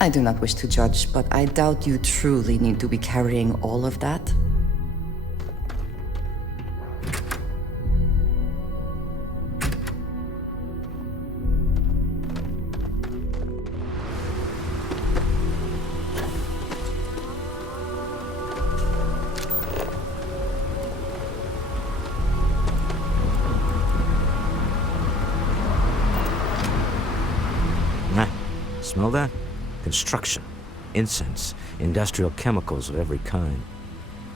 I do not wish to judge, but I doubt you truly need to be carrying all of that. Smell that? Construction, incense, industrial chemicals of every kind.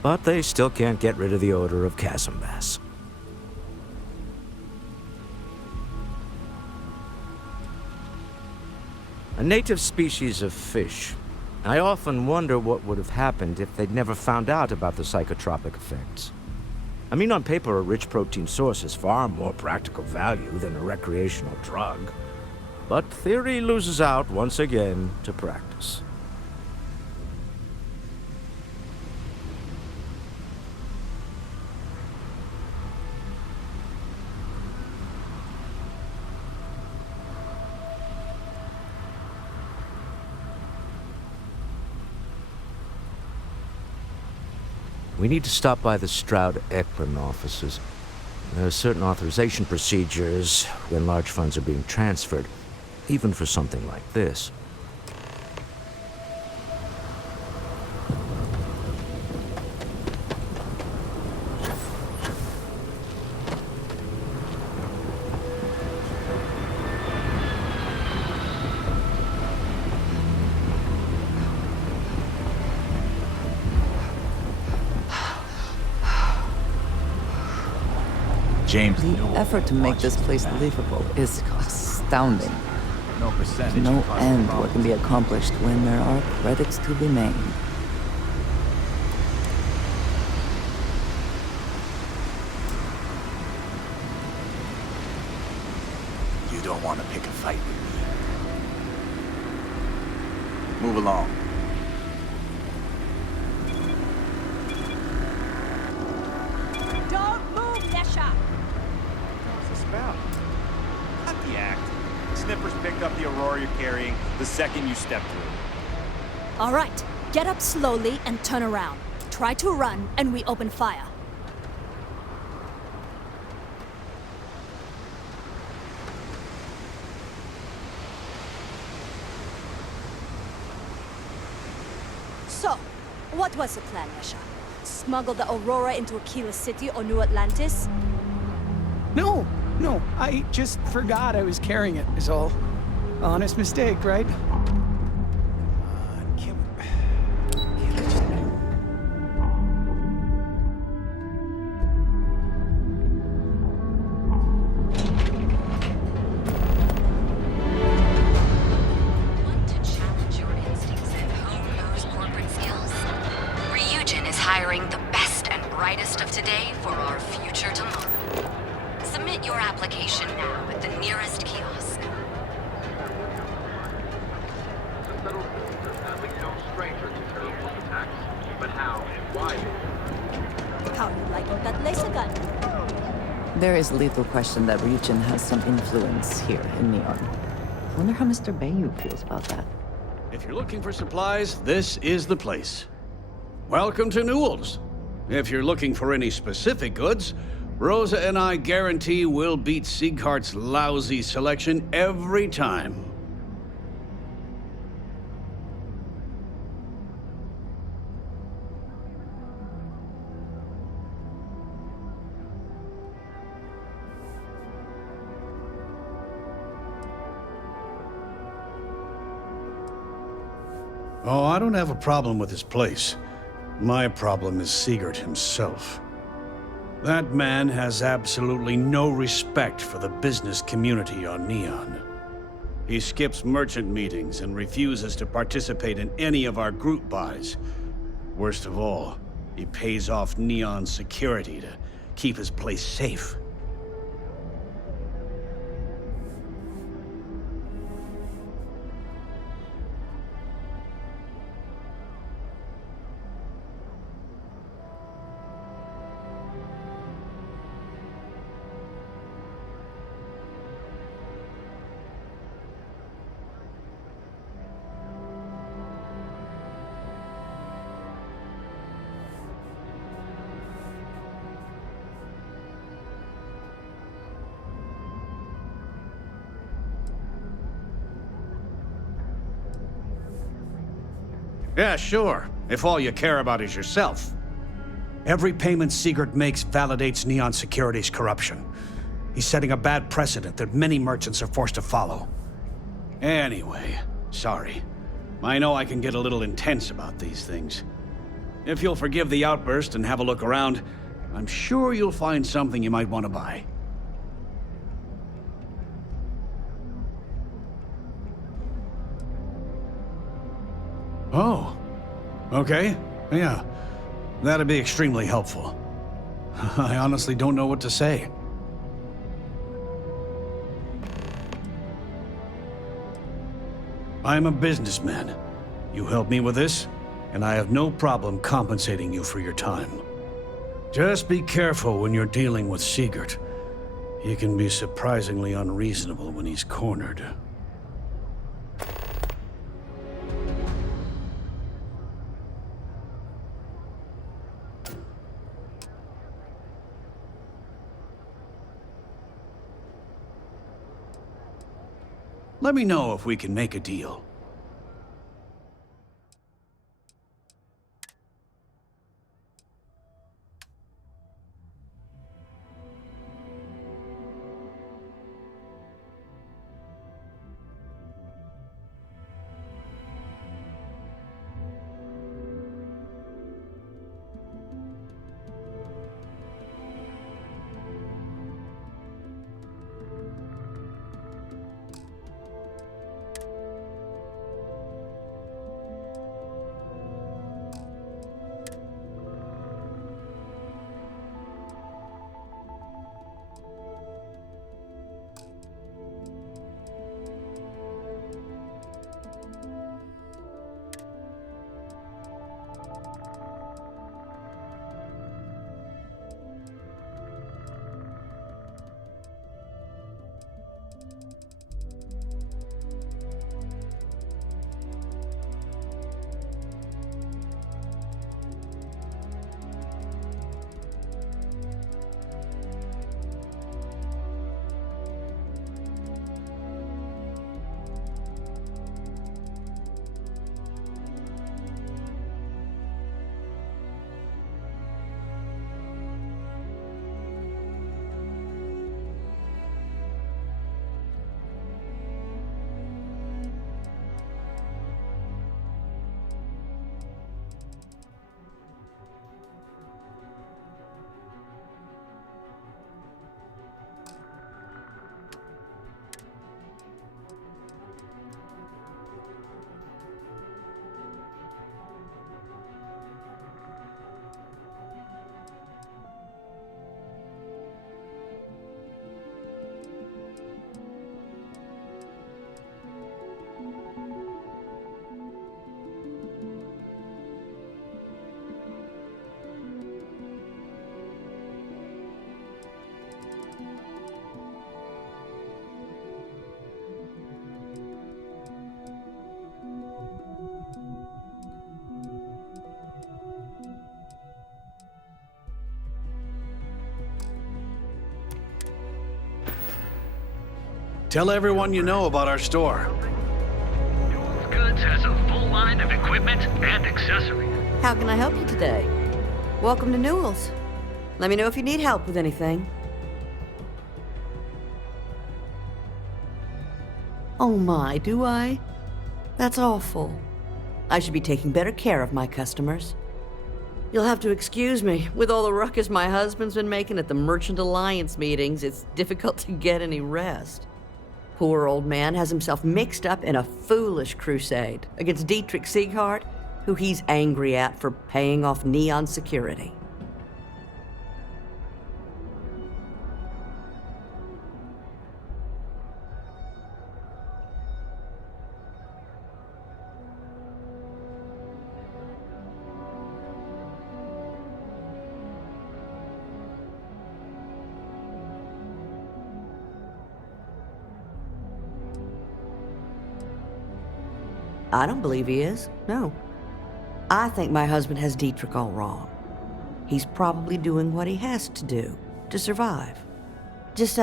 But they still can't get rid of the odor of chasm bass. A native species of fish. I often wonder what would have happened if they'd never found out about the psychotropic effects. I mean, on paper, a rich protein source has far more practical value than a recreational drug. But theory loses out once again to practice. We need to stop by the Stroud-Ekman offices. There are certain authorization procedures when large funds are being transferred, even for something like this. James, The effort to make this place livable is astounding. no percentage. No cost end of what can be accomplished when there are credits to be made. You don't want to pick a fight with me. Move along. Don't move, Nesha! What's the spell? Cut the act. Snippers picked up the Aurora you're carrying the second you step through. All right, get up slowly and turn around. Try to run, and we open fire. So, what was the plan, Nesha? Smuggle the Aurora into Aquila City or New Atlantis? No, I just forgot I was carrying it, is all. Honest mistake, right? Can't I just... Want to challenge your instincts and hone those corporate skills? Ryujin is hiring the best and brightest of today for our future tomorrow. Submit your application now at the nearest kiosk. How you liking that laser gun? There is little question that Ryujin has some influence here in Neon. I wonder how Mr. Bayou feels about that. If you're looking for supplies, this is the place. Welcome to Newell's. If you're looking for any specific goods, Rosa and I guarantee we'll beat Sieghart's lousy selection every time. Oh, I don't have a problem with this place. My problem is Siegert himself. That man has absolutely no respect for the business community on Neon. He skips merchant meetings and refuses to participate in any of our group buys. Worst of all, he pays off Neon's security to keep his place safe. Yeah, sure, if all you care about is yourself. Every payment Sigurd makes validates Neon Security's corruption. He's setting a bad precedent that many merchants are forced to follow. Anyway, sorry. I know I can get a little intense about these things. If you'll forgive the outburst and have a look around, I'm sure you'll find something you might want to buy. Oh, okay, yeah. That'd be extremely helpful. I honestly don't know what to say. I'm a businessman. You help me with this, and I have no problem compensating you for your time. Just be careful when you're dealing with Sigurd. He can be surprisingly unreasonable when he's cornered. Let me know if we can make a deal. Tell everyone you know about our store. Newell's Goods has a full line of equipment and accessories. How can I help you today? Welcome to Newell's. Let me know if you need help with anything. Oh my, do I? That's awful. I should be taking better care of my customers. You'll have to excuse me. With all the ruckus my husband's been making at the Merchant Alliance meetings, it's difficult to get any rest. Poor old man has himself mixed up in a foolish crusade against Dietrich Sieghart, who he's angry at for paying off Neon Security. I don't believe he is, no. I think my husband has Dietrich all wrong. He's probably doing what he has to do to survive. Just,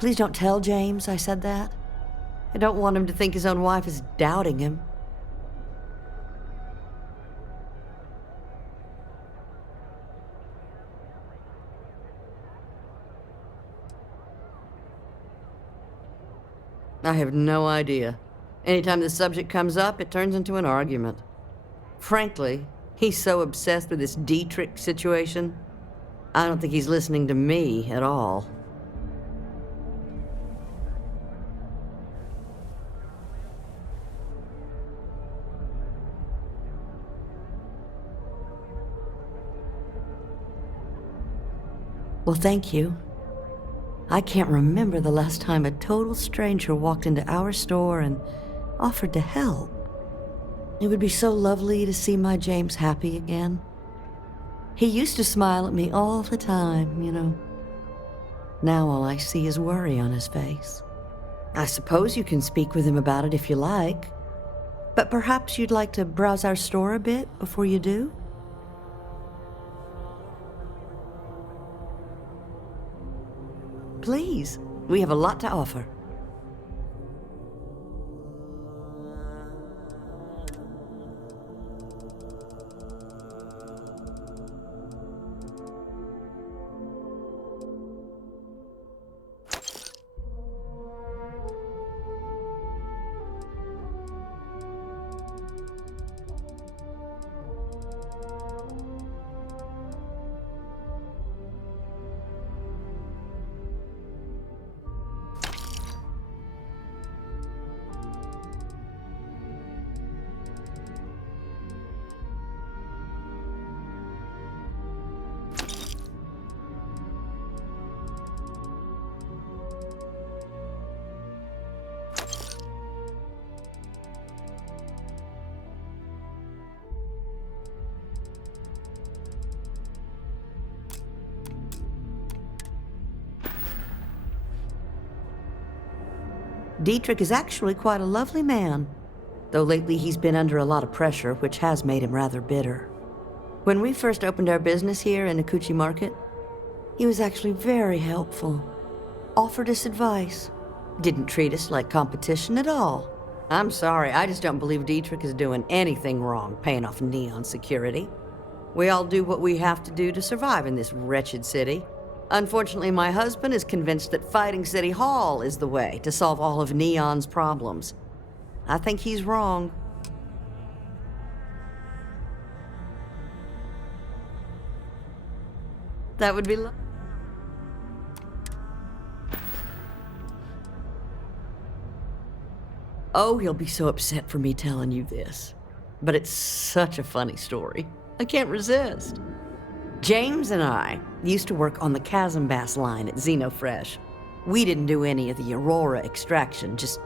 please don't tell James I said that. I don't want him to think his own wife is doubting him. I have no idea. Anytime the subject comes up, it turns into an argument. Frankly, he's so obsessed with this Dietrich situation, I don't think he's listening to me at all. Well, thank you. I can't remember the last time a total stranger walked into our store and offered to help. It would be so lovely to see my James happy again. He used to smile at me all the time, you know. Now all I see is worry on his face. I suppose you can speak with him about it if you like, but perhaps you'd like to browse our store a bit before you do? Please, we have a lot to offer. Dietrich is actually quite a lovely man, though lately he's been under a lot of pressure, which has made him rather bitter. When we first opened our business here in Akuchi Market, he was actually very helpful. Offered us advice. Didn't treat us like competition at all. I'm sorry, I just don't believe Dietrich is doing anything wrong paying off Neon security. We all do what we have to do to survive in this wretched city. Unfortunately, my husband is convinced that fighting City Hall is the way to solve all of Neon's problems. I think he's wrong. That would be Oh, he'll be so upset for me telling you this. But it's such a funny story. I can't resist. James and I used to work on the Chasm Bass line at Xenofresh. We didn't do any of the Aurora extraction, just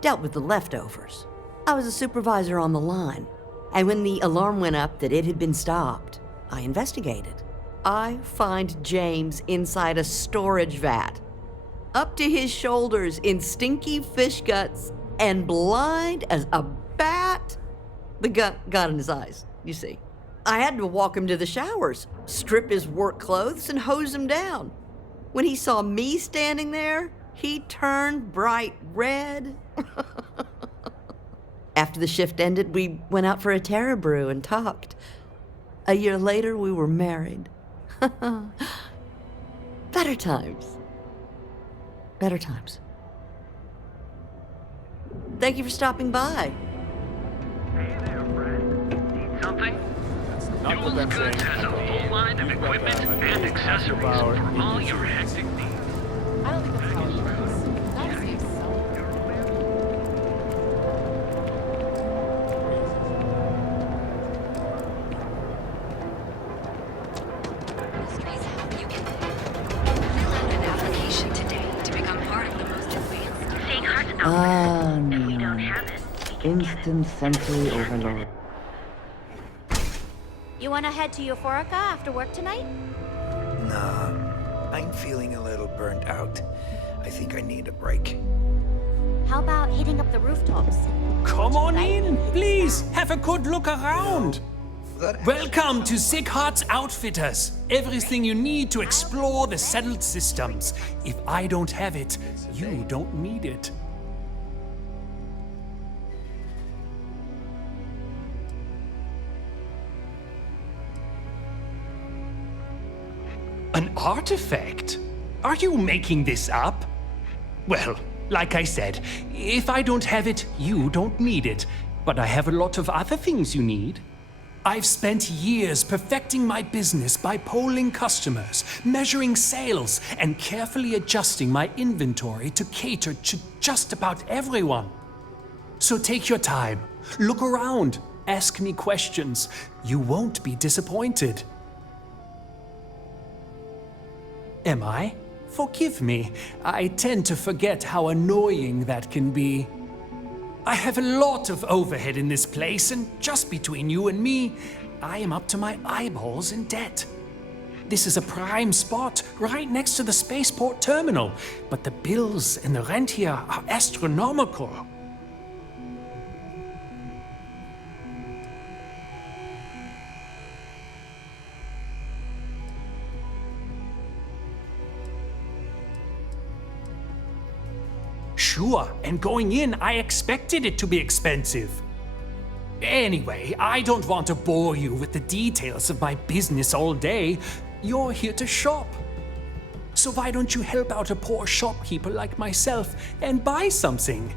dealt with the leftovers. I was a supervisor on the line, and when the alarm went up that it had been stopped, I investigated. I find James inside a storage vat, up to his shoulders in stinky fish guts and blind as a bat. The gut got in his eyes, you see. I had to walk him to the showers, strip his work clothes, and hose him down. When he saw me standing there, he turned bright red. After the shift ended, we went out for a Terra brew and talked. A year later, we were married. Better times. Better times. Thank you for stopping by. Hey there, Fred. Need something? Not what I'm Jules saying. Goods has a full line of equipment and accessories for all your hectic needs. I don't think that's how it works. That seems so. Mysteries help you can fill out an application today to become part of the most advanced. Ah, Neon. Instant sensory overload. You wanna head to Euphorica after work tonight? Nah, I'm feeling a little burnt out. I think I need a break. How about hitting up the rooftops? Come on in, please. Have a good look around. Welcome to Sick Heart's Outfitters. Everything you need to explore the settled systems. If I don't have it, you don't need it. An artifact? Are you making this up? Well, Like I said, if I don't have it, you don't need it. But I have a lot of other things you need. I've spent years perfecting my business by polling customers, measuring sales, and carefully adjusting my inventory to cater to just about everyone. So take your time, look around, ask me questions. You won't be disappointed. Am I? Forgive me. I tend to forget how annoying that can be. I have a lot of overhead in this place, and just between you and me, I am up to my eyeballs in debt. This is a prime spot, right next to the spaceport terminal, but the bills and the rent here are astronomical. Sure, and going in, I expected it to be expensive. Anyway, I don't want to bore you with the details of my business all day. You're here to shop. So why don't you help out a poor shopkeeper like myself and buy something?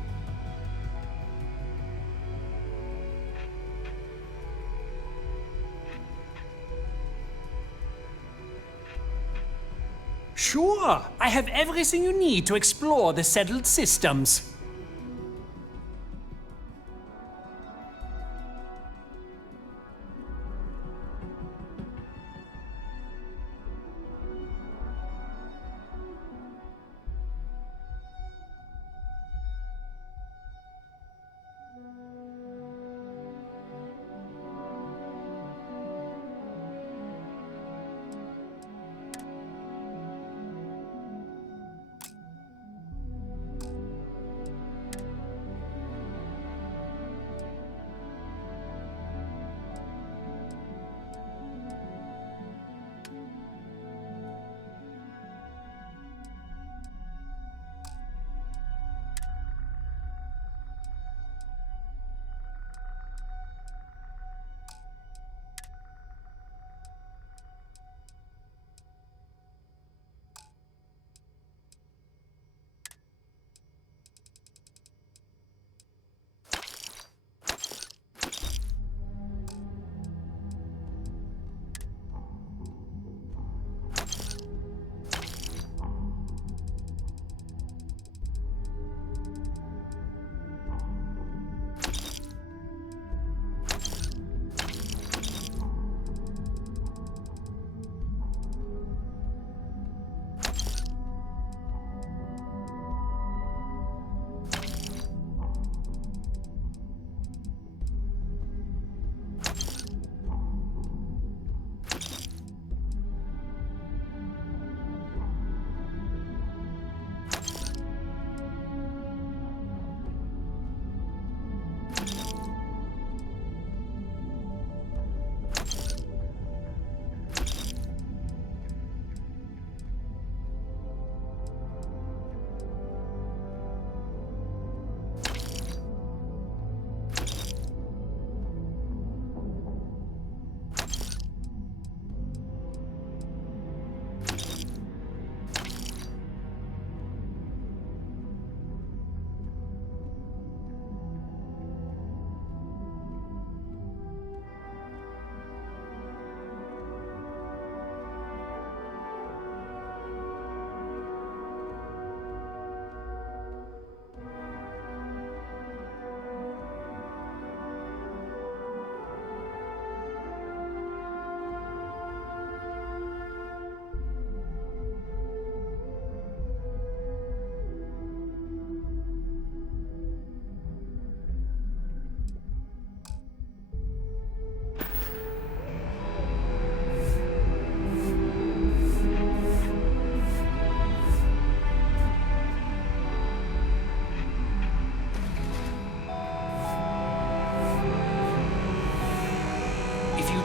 Sure, I have everything you need to explore the settled systems.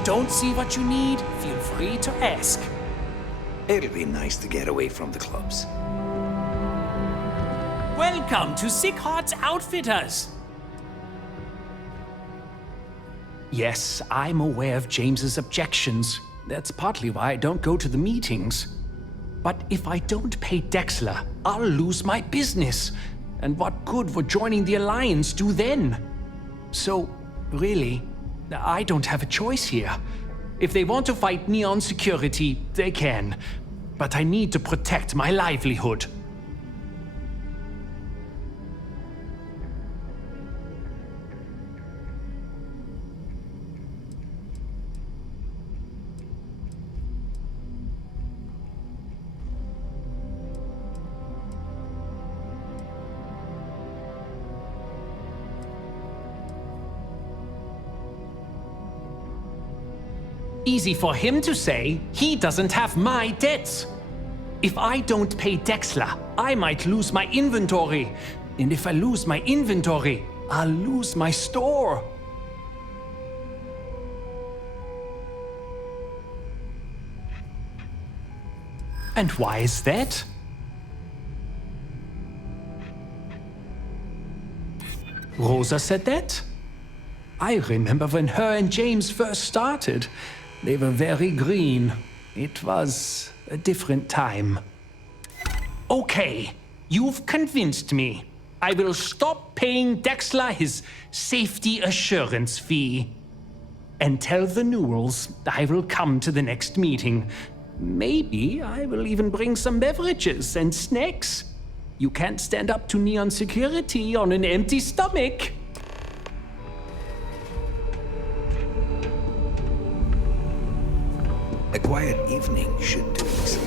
Don't see what you need, feel free to ask. It'll be nice to get away from the clubs. Welcome to Sick Hearts Outfitters. Yes, I'm aware of James's objections. That's partly why I don't go to the meetings. But if I don't pay Dexler, I'll lose my business. And what good would joining the Alliance do then? So, really, I don't have a choice here. If they want to fight Neon security, they can. But I need to protect my livelihood. Easy for him to say, he doesn't have my debts. If I don't pay Dexla, I might lose my inventory. And if I lose my inventory, I'll lose my store. And why is that? Rosa said that? I remember when her and James first started. They were very green. It was a different time. Okay, you've convinced me. I will stop paying Dexla his safety assurance fee. And tell the Newells I will come to the next meeting. Maybe I will even bring some beverages and snacks. You can't stand up to Neon security on an empty stomach. A quiet evening should do this.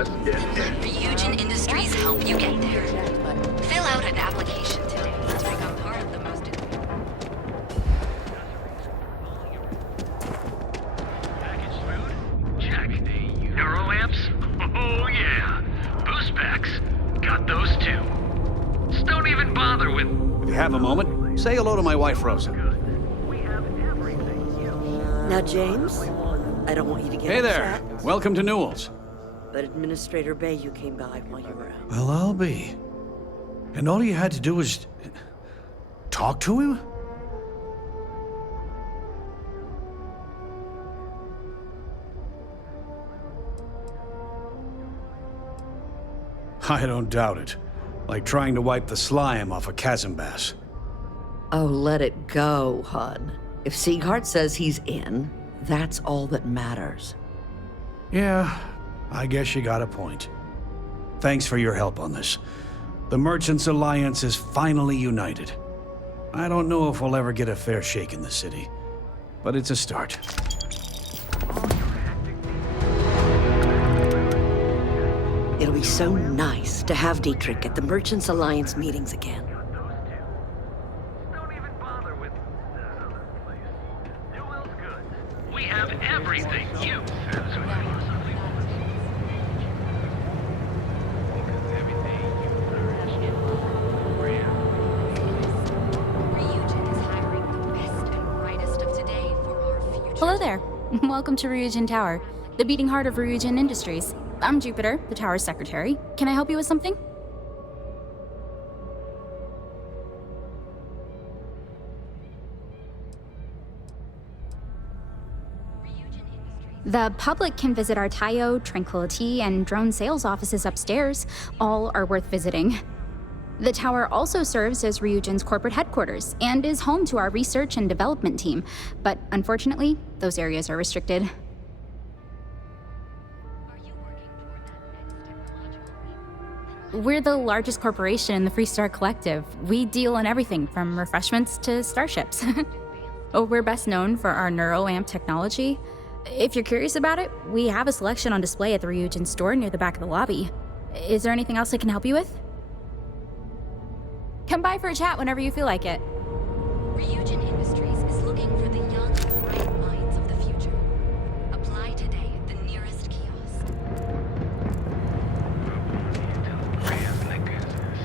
Ryujin Industries help you get there. Fill out an application today to become part of the most... Packaged food? Check. Neuroamps? Oh yeah. Boost packs? Got those too. Just don't even bother with... If you have a moment, say hello to my wife, Rosa. Now, James, I don't want you to get Hey there. upset, Welcome to Newell's. but Administrator Bayou came by while you were out. Well, I'll be. And all you had to do was... talk to him? I don't doubt it. Like trying to wipe the slime off a chasm bass. Oh, let it go, hon. If Sieghart says he's in, that's all that matters. Yeah, I guess you got a point. Thanks for your help on this. The Merchants Alliance is finally united. I don't know if we'll ever get a fair shake in the city, but it's a start. It'll be so nice to have Dietrich at the Merchants Alliance meetings again. We have everything you Ryujin is hiring the best and brightest of today for our future. Hello there. Welcome to Ryujin Tower, the beating heart of Ryujin Industries. I'm Jupiter, the tower's secretary. Can I help you with something? The public can visit our Tayo, Tranquility, and drone sales offices upstairs. All are worth visiting. The tower also serves as Ryujin's corporate headquarters and is home to our research and development team, but unfortunately, those areas are restricted. We're the largest corporation in the Freestar Collective. We deal in everything from refreshments to starships. Oh, we're best known for our NeuroAmp technology. If you're curious about it, we have a selection on display at the Ryujin store near the back of the lobby. Is there anything else I can help you with? Come by for a chat whenever you feel like it. Ryujin Industries is looking for the young, bright minds of the future. Apply today at the nearest kiosk.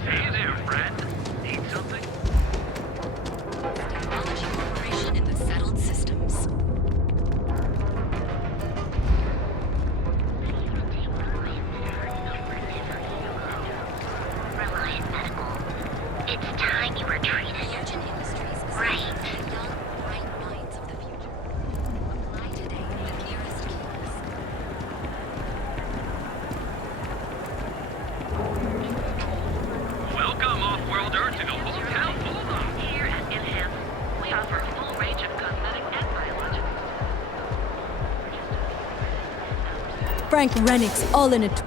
Hey there, friend. Need something? Technology Corporation in the settled systems. Reliant Medical. It's time you were treated. Ryujin Industries is Right. looking for the young, bright minds of the future. Frank Rennick's all in it.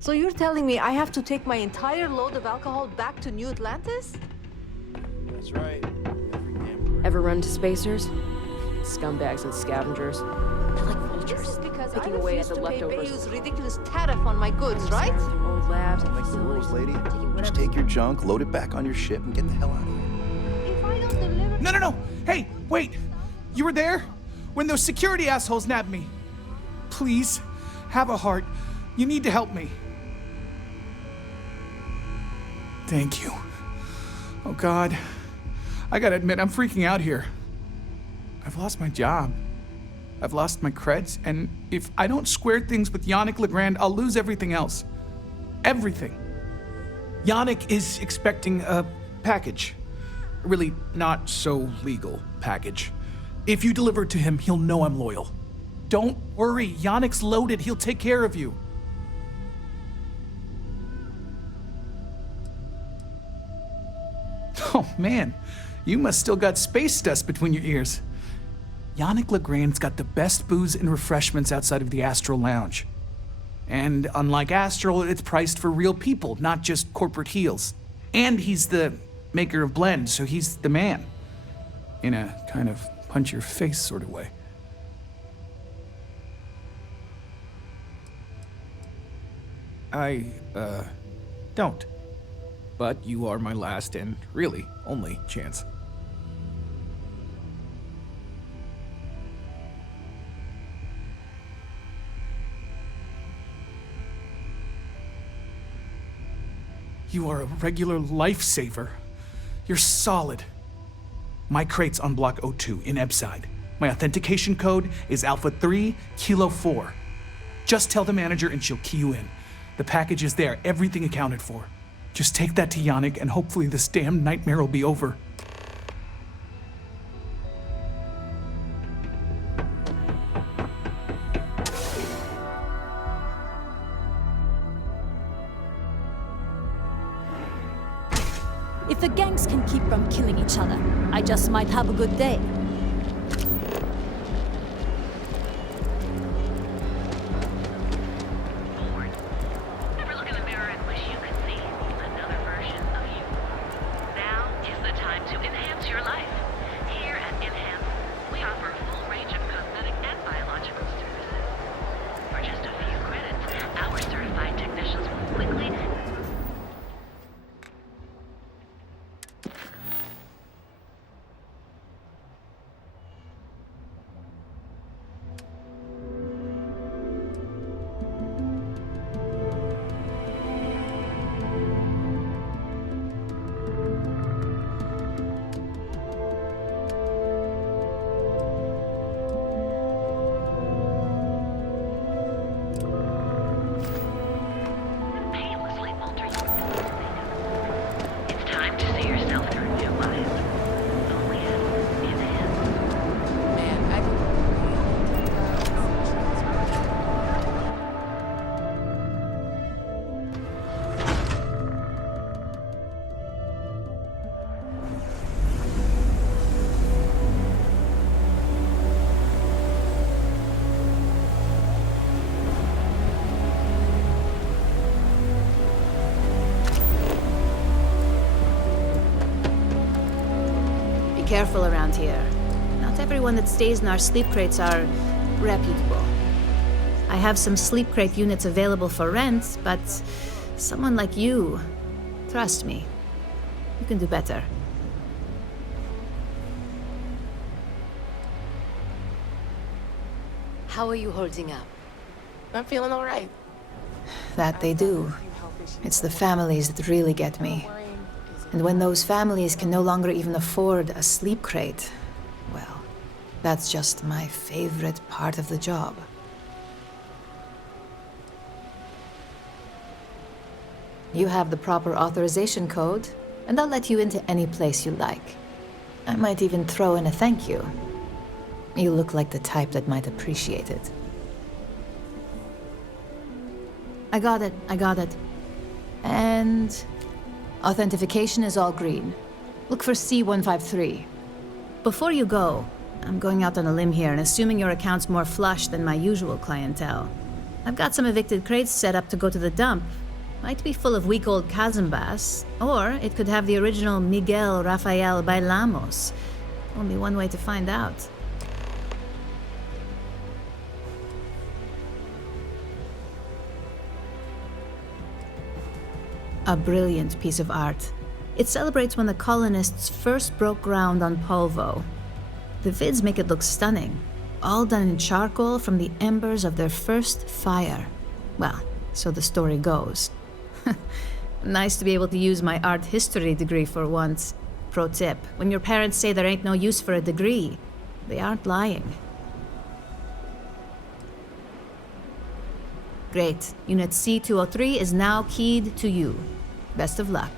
So you're telling me I have to take my entire load of alcohol back to New Atlantis? That's right. Ever run to spacers? Scumbags and scavengers. They're like vultures, picking away at the leftovers. Bayou's ridiculous tariff on my goods, right? Old labs and Like the rules, lady. Just take your junk, load it back on your ship, and get the hell out of here. If I don't deliver... No. Hey, wait. You were there? When those security assholes nabbed me. Please, have a heart. You need to help me. Thank you. Oh, God. I gotta admit, I'm freaking out here. I've lost my job. I've lost my creds, and if I don't square things with Yannick Legrand, I'll lose everything else. Everything. Yannick is expecting a package. A really not so legal package. If you deliver it to him, he'll know I'm loyal. Don't worry, Yannick's loaded. He'll take care of you. Oh, man. You must still got space dust between your ears. Yannick Legrand's got the best booze and refreshments outside of the Astral Lounge. And unlike Astral, it's priced for real people, not just corporate heels. And he's the maker of blends, so he's the man. In a kind of punch-your-face sort of way. I, don't. But you are my last and really only chance. You are a regular lifesaver. You're solid. My crate's on Block 02 in Ebside. My authentication code is Alpha 3 Kilo 4. Just tell the manager and she'll key you in. The package is there, everything accounted for. Just take that to Yannick and hopefully this damn nightmare will be over. If the gangs can keep from killing each other, I just might have a good day. Ever look in the mirror and wish you could see another version of you? Now is the time to enhance your life. Here at Enhance, we offer a full range of cosmetic and biological services. For just a few credits, our certified technicians will quickly... Careful around here. Not everyone that stays in our sleep crates are reputable. I have some sleep crate units available for rent, but someone like you, trust me, you can do better. How are you holding up? I'm feeling all right. That they do. It's the families that really get me. And when those families can no longer even afford a sleep crate, well, that's just my favorite part of the job. You have the proper authorization code, and I'll let you into any place you like. I might even throw in a thank you. You look like the type that might appreciate it. I got it. And... authentication is all green. Look for C153. Before you go, I'm going out on a limb here and assuming your account's more flush than my usual clientele. I've got some evicted crates set up to go to the dump. Might be full of week-old Kazambas, or it could have the original Miguel Rafael Bailamos. Only one way to find out. A brilliant piece of art. It celebrates when the colonists first broke ground on Polvo. The vids make it look stunning, all done in charcoal from the embers of their first fire. Well, so the story goes. Nice to be able to use my art history degree for once. Pro tip, when your parents say there ain't no use for a degree, they aren't lying. Great. Unit C-203 is now keyed to you. Best of luck.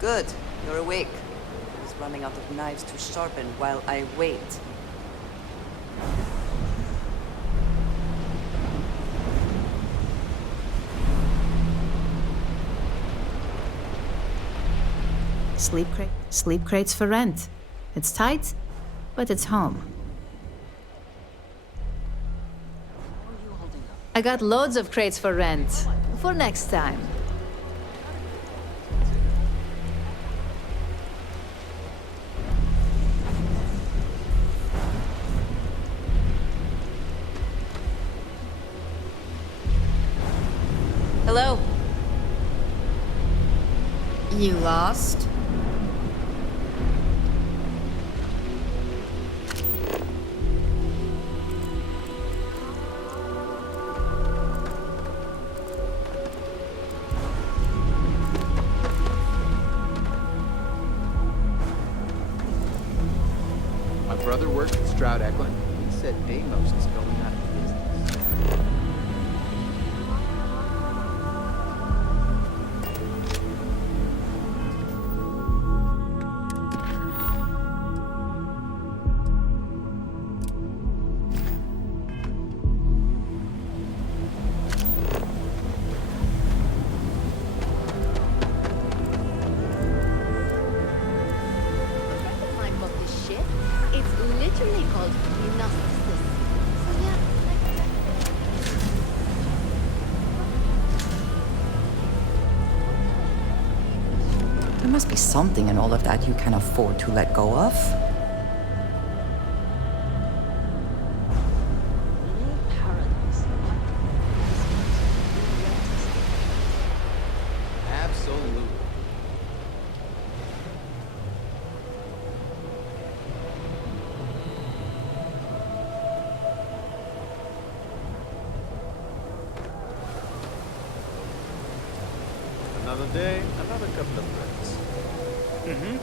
Good. You're awake. I was running out of knives to sharpen while I wait. Sleep crates for rent. It's tight, but it's home. I got loads of crates for rent. For next time. Hello. You lost? My brother works at Stroud Eklund. He said Deimos is going out of business. My book is shit. It's literally called Gnosticism. So yeah. There must be something in all of that you can afford to let go of. Absolutely. Another day, another couple of friends. Mm-hmm.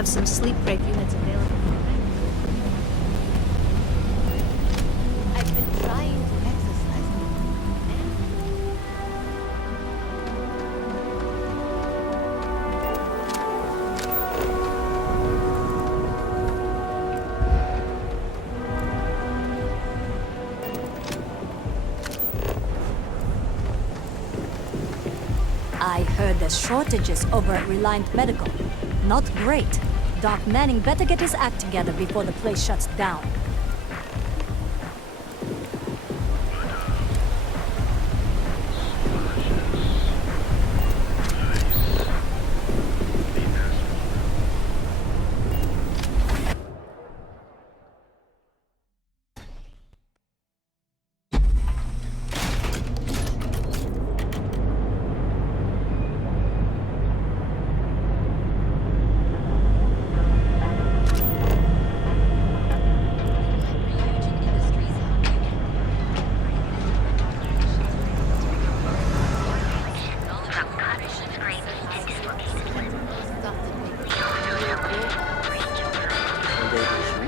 have some sleep crate units available for rent. I've been trying to exercise. I heard there's shortages over at Reliant Medical. Not great. Doc Manning better get his act together before the place shuts down.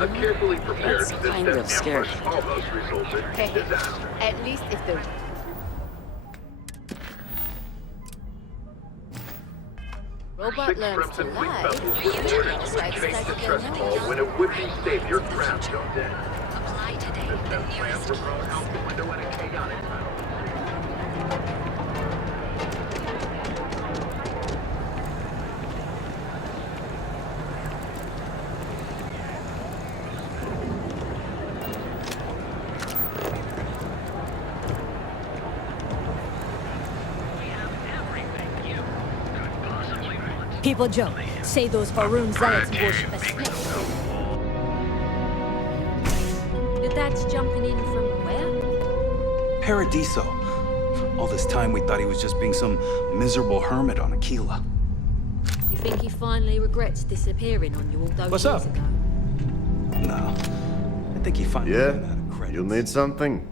A carefully prepared That's kind of scary. almost resulted in Hey, disaster. at least if the robot learns to Crimson Fleet lie, vessels we were usually boarded decide to to change the start stress again ball now. when a would-be savior crashed on deck. Apply today. The The test plans nearest were thrown out the window in a chaotic battle. People joke, say those Faroon zealots worship a snake. Your dad's jumping in from where? Paradiso. All this time we thought he was just being some miserable hermit on Aquila. You think he finally regrets disappearing on you all those What's years up? ago? No. I think he finally Yeah? ran out of credits. You need something?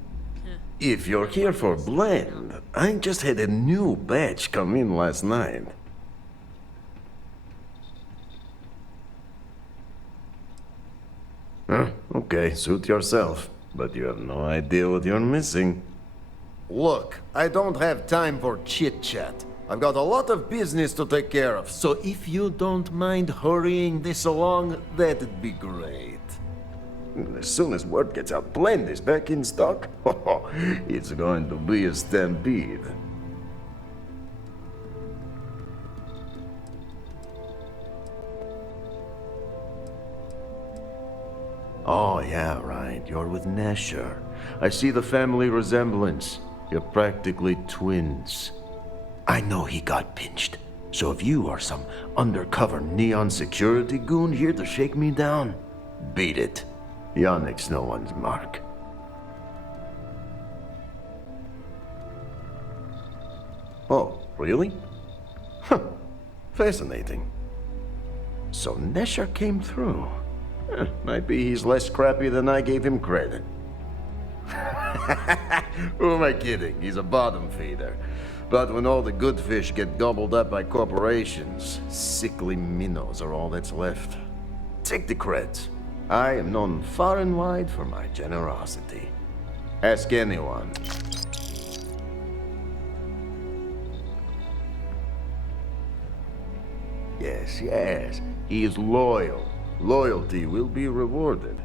If you're here for blend, I just had a new batch come in last night. Huh, okay, suit yourself. But you have no idea what you're missing. Look, I don't have time for chit-chat. I've got a lot of business to take care of, so if you don't mind hurrying this along, that'd be great. As soon as word gets out, Blend is back in stock. It's going to be a stampede. Oh, yeah, right. You're with Nesher. I see the family resemblance. You're practically twins. I know he got pinched. So if you are some undercover neon security goon here to shake me down, beat it. Yannick's no one's mark. Oh, really? Huh. Fascinating. So Nesher came through. Might be he's less scrappy than I gave him credit. Who am I kidding? He's a bottom feeder. But when all the good fish get gobbled up by corporations, sickly minnows are all that's left. Take the creds. I am known far and wide for my generosity. Ask anyone. Yes, yes. He is loyal. Loyalty will be rewarded.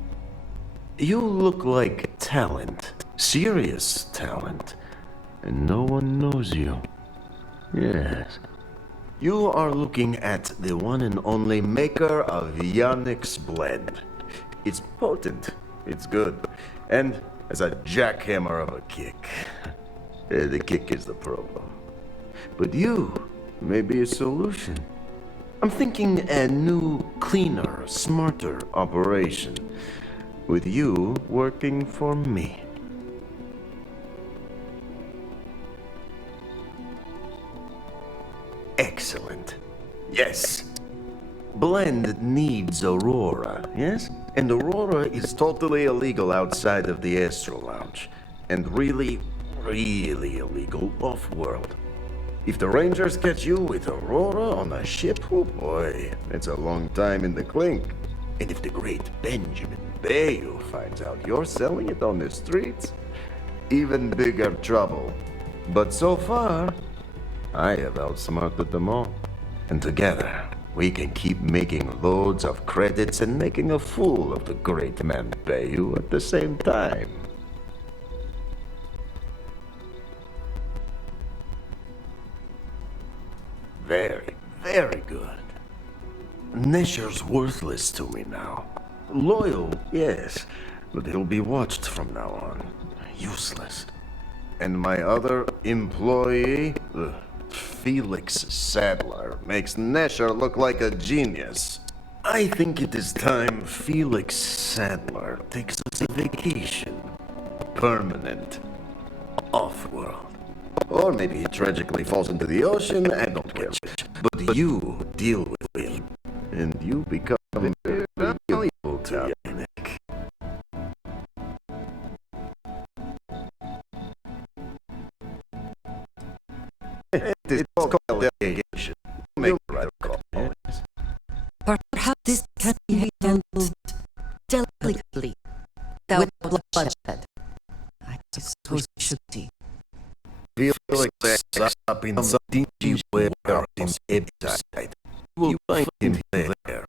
You look like talent. Serious talent. And no one knows you. Yes. You are looking at the one and only maker of Yannick's blend. It's potent. It's good. And as a jackhammer of a kick. The kick is the problem. But you may be a solution. I'm thinking a new, cleaner, smarter operation. With you working for me. Excellent. Yes. Blend needs Aurora, yes? And Aurora is totally illegal outside of the Astro Lounge. And really, really illegal off-world. If the Rangers catch you with Aurora on a ship, oh boy, it's a long time in the clink. And if the great Benjamin Bayou finds out you're selling it on the streets, even bigger trouble. But so far, I have outsmarted them all. And together, we can keep making loads of credits and making a fool of the great man Bayou at the same time. Very, very good. Nesher's worthless to me now. Loyal, yes, but he'll be watched from now on. Useless. And my other employee, Felix Sadler, makes Nesher look like a genius. I think it is time Felix Sadler takes a vacation. Permanent. Off-world. Or maybe he tragically falls into the ocean, I don't care. But you deal with him, and you become very valuable to Yannick. It is called delegation. Make the right call. Perhaps this can be handled delicately, without bloodshed. I suppose we should see. Feel like that's up in some dingy way on his website. You will find him there.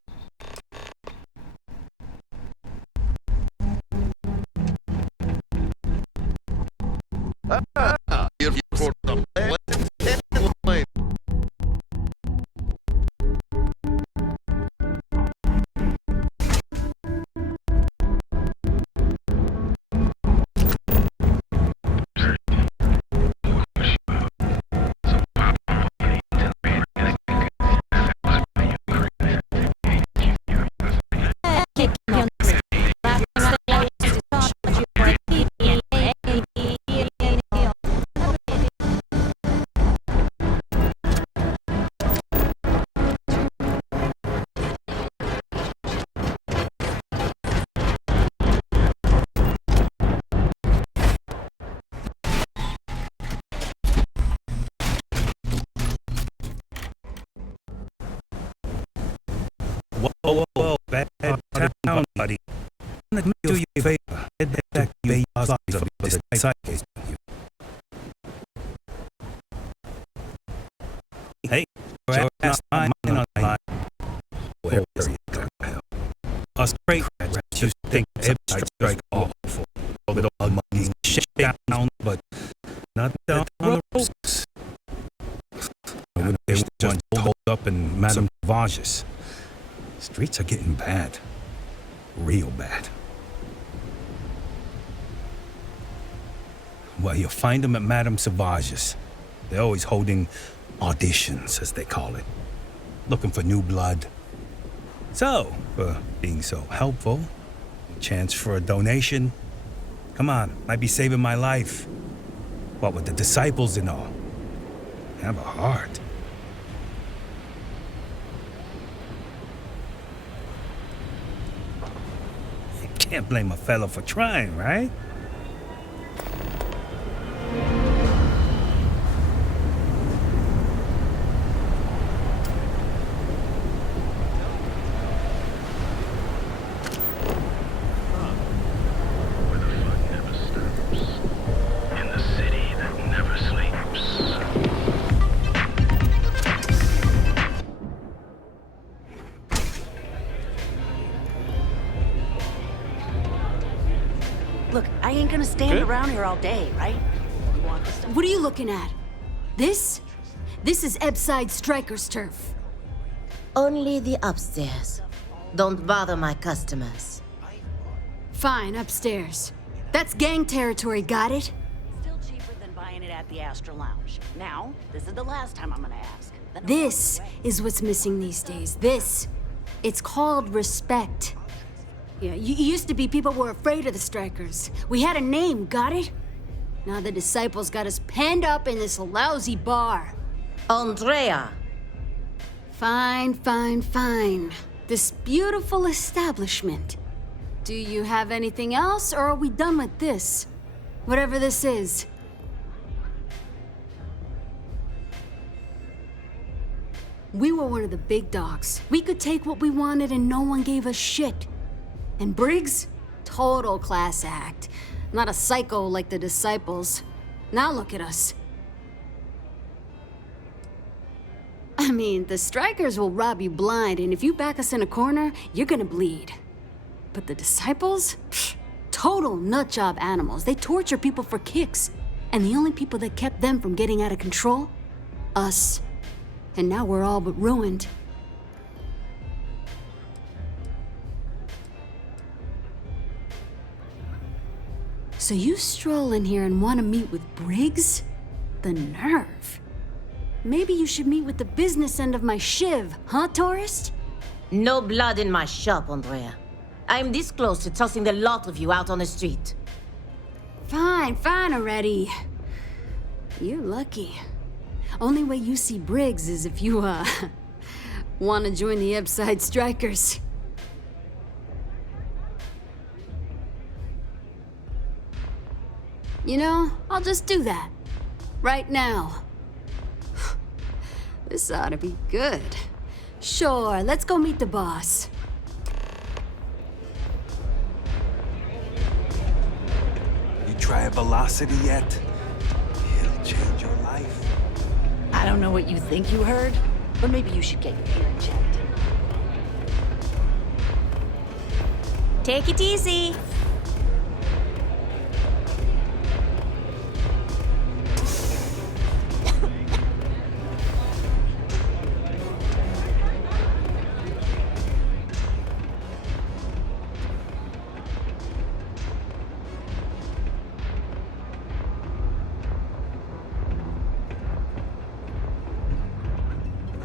You're for the Whoa, bad town, buddy. I'm gonna do you a favor. Head back to your size of this sidecase. Hey, last time on the line. Where is it going to hell? Us great rats just think every strike awful. All the old money shit down, but not down on the ropes. They just hold up in Madame Savage's. Streets are getting bad. Real bad. Well, you'll find them at Madame Savage's. They're always holding auditions, as they call it. Looking for new blood. So, for being so helpful, a chance for a donation. Come on, might be saving my life. What with the disciples and all. Have a heart. Can't blame a fellow for trying, right? In the city that never sleeps. Look, I ain't gonna stand around here all day, right? What are you looking at? This? This is Ebside Striker's turf. Only the upstairs. Don't bother my customers. Fine, upstairs. That's gang territory, got it? Still cheaper than buying it at the Astra Lounge. Now, this is the last time I'm gonna ask. This is what's missing these days. This. It's called respect. Yeah, used to be people were afraid of the Strikers. We had a name, got it? Now the disciples got us penned up in this lousy bar. Andrea! Fine, fine, fine. This beautiful establishment. Do you have anything else, or are we done with this? Whatever this is. We were one of the big dogs. We could take what we wanted and no one gave us shit. And Briggs? Total class act. Not a psycho like the disciples. Now look at us. I mean, the strikers will rob you blind, and if you back us in a corner, you're gonna bleed. But the disciples? Pfft, total nutjob animals. They torture people for kicks. And the only people that kept them from getting out of control? Us. And now we're all but ruined. So you stroll in here and want to meet with Briggs? The nerve. Maybe you should meet with the business end of my shiv, huh, tourist? No blood in my shop, Andrea. I'm this close to tossing the lot of you out on the street. Fine already. You're lucky. Only way you see Briggs is if you, want to join the Epside Strikers. You know, I'll just do that. Right now. This ought to be good. Sure, let's go meet the boss. You try velocity yet? It'll change your life. I don't know what you think you heard, but maybe you should get your hearing checked. Take it easy.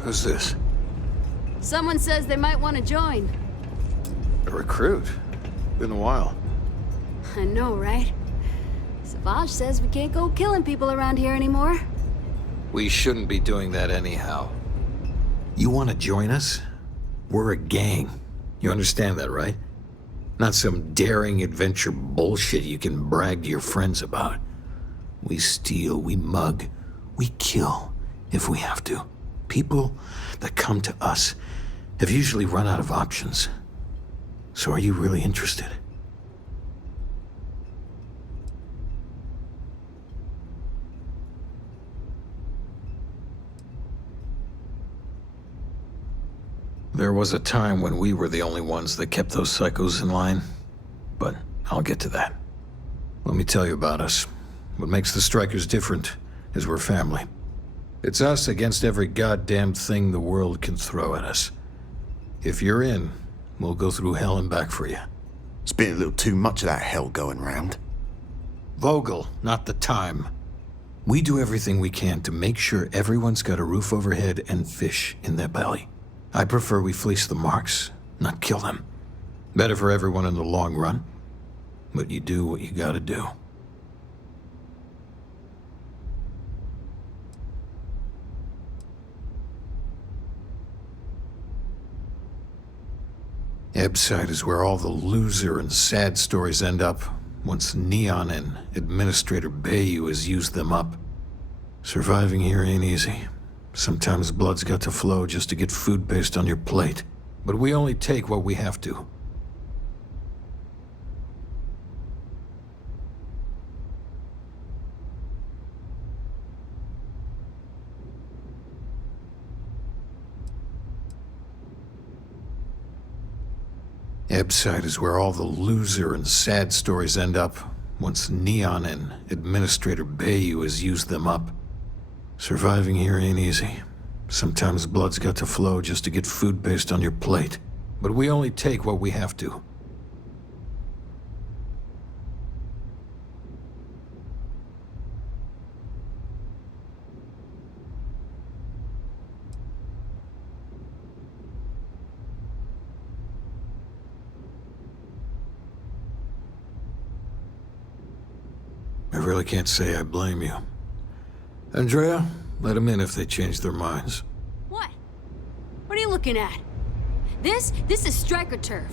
Who's this? Someone says they might want to join. A recruit? Been a while. I know, right? Savage says we can't go killing people around here anymore. We shouldn't be doing that anyhow. You want to join us? We're a gang. You understand that, right? Not some daring adventure bullshit you can brag to your friends about. We steal, we mug, we kill if we have to. People that come to us have usually run out of options. So are you really interested? There was a time when we were the only ones that kept those psychos in line, but I'll get to that. Let me tell you about us. What makes the Strikers different is we're family. It's us against every goddamn thing the world can throw at us. If you're in, we'll go through hell and back for you. It's been a little too much of that hell going round. Vogel, not the time. We do everything we can to make sure everyone's got a roof overhead and fish in their belly. I prefer we fleece the marks, not kill them. Better for everyone in the long run. But you do what you gotta do. Epside is where all the loser and sad stories end up once Neon and Administrator Bayou has used them up. Surviving here ain't easy. Sometimes blood's got to flow just to get food based on your plate. But we only take what we have to. Epside is where all the loser and sad stories end up once Neon and Administrator Bayou has used them up. Surviving here ain't easy. Sometimes blood's got to flow just to get food based on your plate. But we only take what we have to. I really can't say I blame you. Andrea, let them in if they change their minds. What? What are you looking at? This is striker turf.